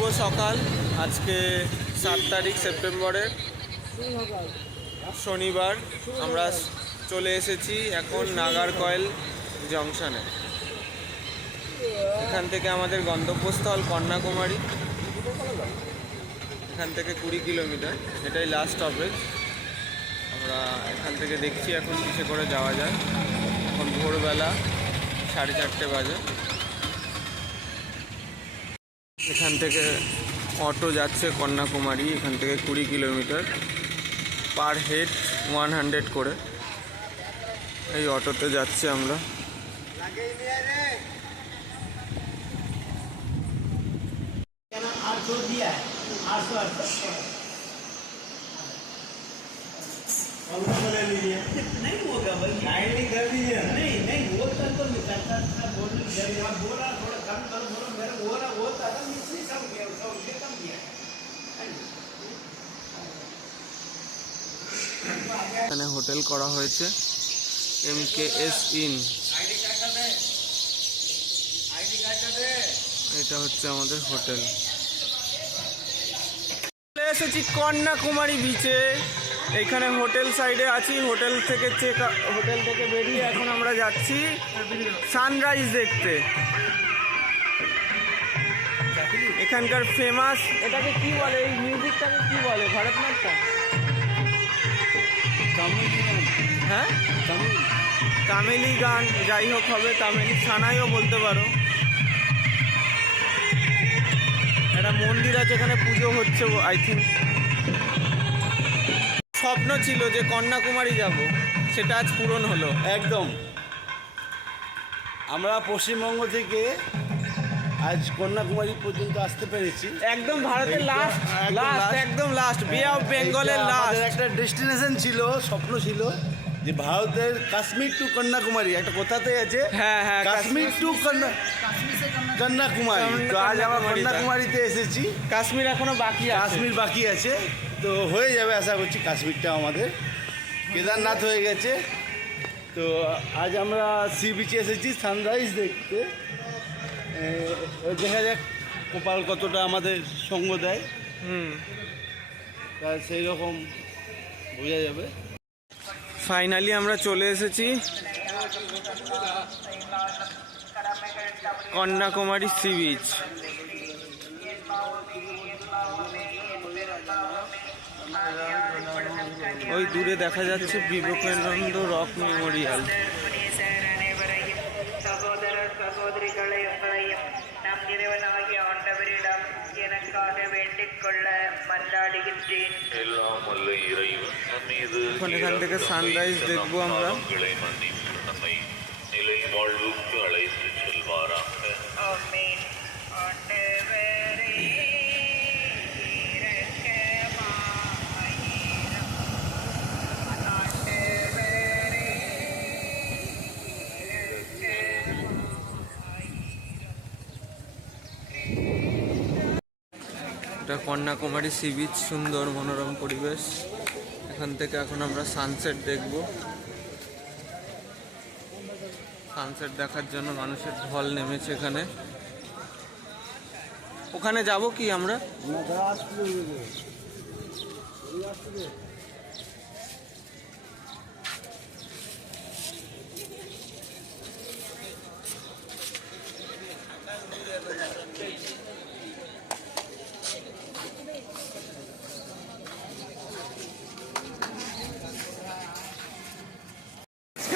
শুভ সকাল। আজকে 7 তারিখ সেপ্টেম্বরের শনিবার। আমরা চলে এসেছি এখন নাগারকয়েল জংশনে। এখান থেকে আমাদের গন্তব্যস্থল কন্যাকুমারী। এখান থেকে 20 কিলোমিটার, এটাই লাস্ট স্টপেজ। আমরা এখান থেকে দেখছি এখন কিসে করে যাওয়া যায়। এখন ভোরবেলা 4:30 বাজে। এখান থেকে অটো যাচ্ছে কন্যাকুমারী, এখান থেকে 20 কিলোমিটার, পার হেড 100 করে। এই অটোতে যাচ্ছি আমরা। नहीं होगा भाई, काइंडली कर दीजिए। नहीं नहीं वो तक तो निकलता था, बोल बोला थोड़ा कम करो, बोलो मेरा वो रहा वो था ना, मिक्सी कम किया, उसका उसके कम किया। এখানে হোটেল করা হয়েছে MKS ইন। এটা হচ্ছে আমাদের হোটেল। চলে এসেছি কন্যাকুমারী বিচে। এখানে হোটেল সাইডে আছি। হোটেল থেকে বেরিয়ে এখন আমরা যাচ্ছি সানরাইজ দেখতে। এখানকার ফেমাস, এটাকে কি বলে, এই মিউজিকটাকে কি বলে, ভারতনাট্যম? হ্যাঁ, তামিলি গান, যাই হোক হবে, তামিলি সানাইও বলতে পারো। একটা মন্দির আছে, এখানে পুজো হচ্ছে আই থিঙ্ক। স্বপ্ন ছিল যে কন্যাকুমারী যাব, সেটা আজ পূরণ হলো একদম। আমরা পশ্চিমবঙ্গ থেকে আজ কন্যাকুমারী পর্যন্ত আসতে পেরেছি। একদম ভারতের একদম লাস্ট, বে অফ বেঙ্গলের লাস্ট। একটা ডেস্টিনেশন ছিল, স্বপ্ন ছিল যে ভারতের কাশ্মীর টু কন্যাকুমারী, একটা কথাতেই আছে। হ্যাঁ হ্যাঁ, কাশ্মীর টু কন্যাকুমারী। তো আজ আমরা কন্যাকুমারীতে এসেছি। কাশ্মীর এখনো বাকি আছে। কাশ্মীর বাকি আছে, তো হয়ে যাবে আশা করছি। কাশ্মীরটা আমাদের কেদারনাথ হয়ে গেছে। তো আজ আমরা সি বিচে এসেছি সানরাইজ দেখতে। দেখা যাক কপাল কতটা আমাদের সঙ্গ দেয়। তা সেই রকম বোঝা যাবে। ফাইনালি আমরা চলে এসেছি কন্যাকুমারী সি বিচ। ওই দূরে দেখা যাচ্ছে বিবেকানন্দ রক মেমোরিয়াল। এখান থেকে সানরাইজ দেখবো আমরা। এটা কন্যাকুমারী সি বিচ, সুন্দর মনোরম পরিবেশ। এখান থেকে এখন আমরা সানসেট দেখব। সানসেট দেখার জন্য মানুষের ঢল নেমেছে এখানে। ওখানে যাব কি আমরা?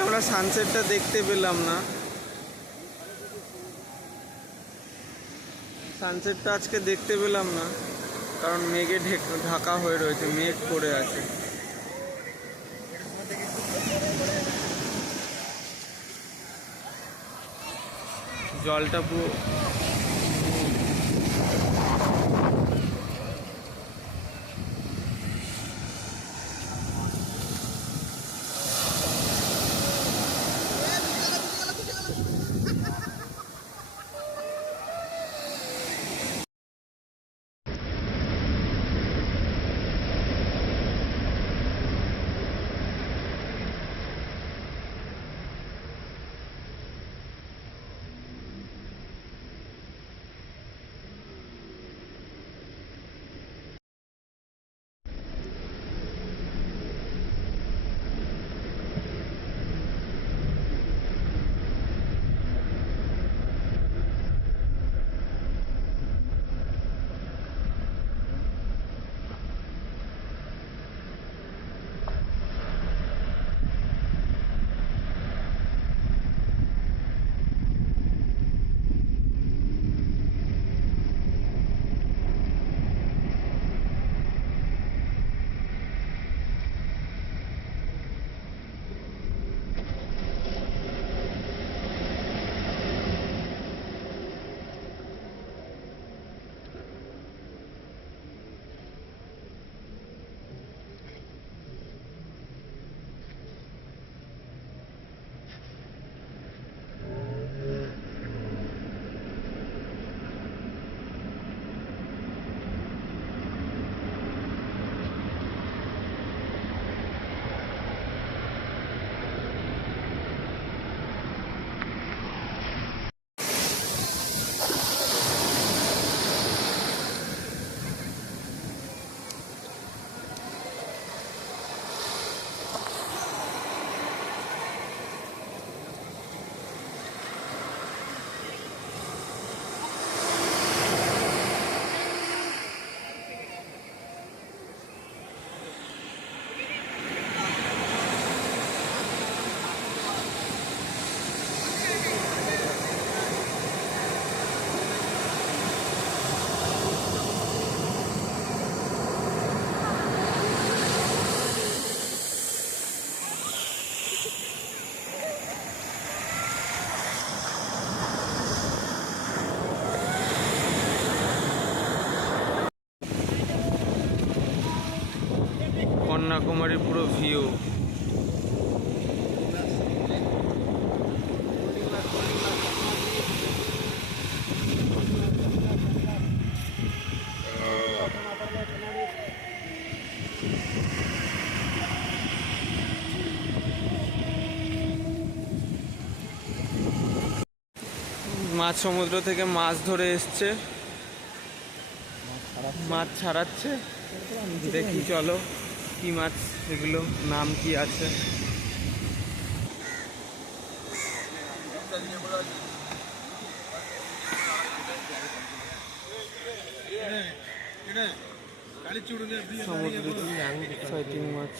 আমরা সানসেটটা দেখতে পেলাম না। সানসেটটা আজকে দেখতে পেলাম না, কারণ মেঘে ঢাকা হয়ে রয়েছে, মেঘ পড়ে আছে। জলটা পুরো কন্যাকুমারীর পুরো ভিউ। মাছ সমুদ্র থেকে মাছ ধরে এসছে, মাছ ছাড়াচ্ছে। দেখি চলো কি মাছ এগুলো, নাম কি আছে। সমুদ্র ফাইটিং মাছ।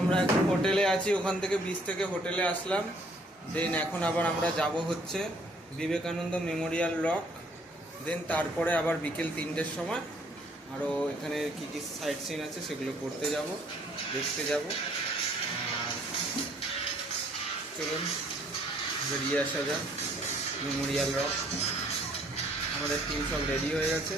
আমরা এখন হোটেলে আছি, ওখান থেকে বিচ থেকে হোটেলে আসলাম। দেন এখন আবার আমরা যাব হচ্ছে বিবেকানন্দ মেমোরিয়াল লক। দেন তারপরে আবার বিকেল 3টের সময় আরও এখানে কী কী সাইট সিন আছে সেগুলো করতে যাব, দেখতে যাব। আর চলুন বেরিয়ে আসা যাক মেমোরিয়াল লক। আমাদের টিম সব রেডি হয়ে গেছে।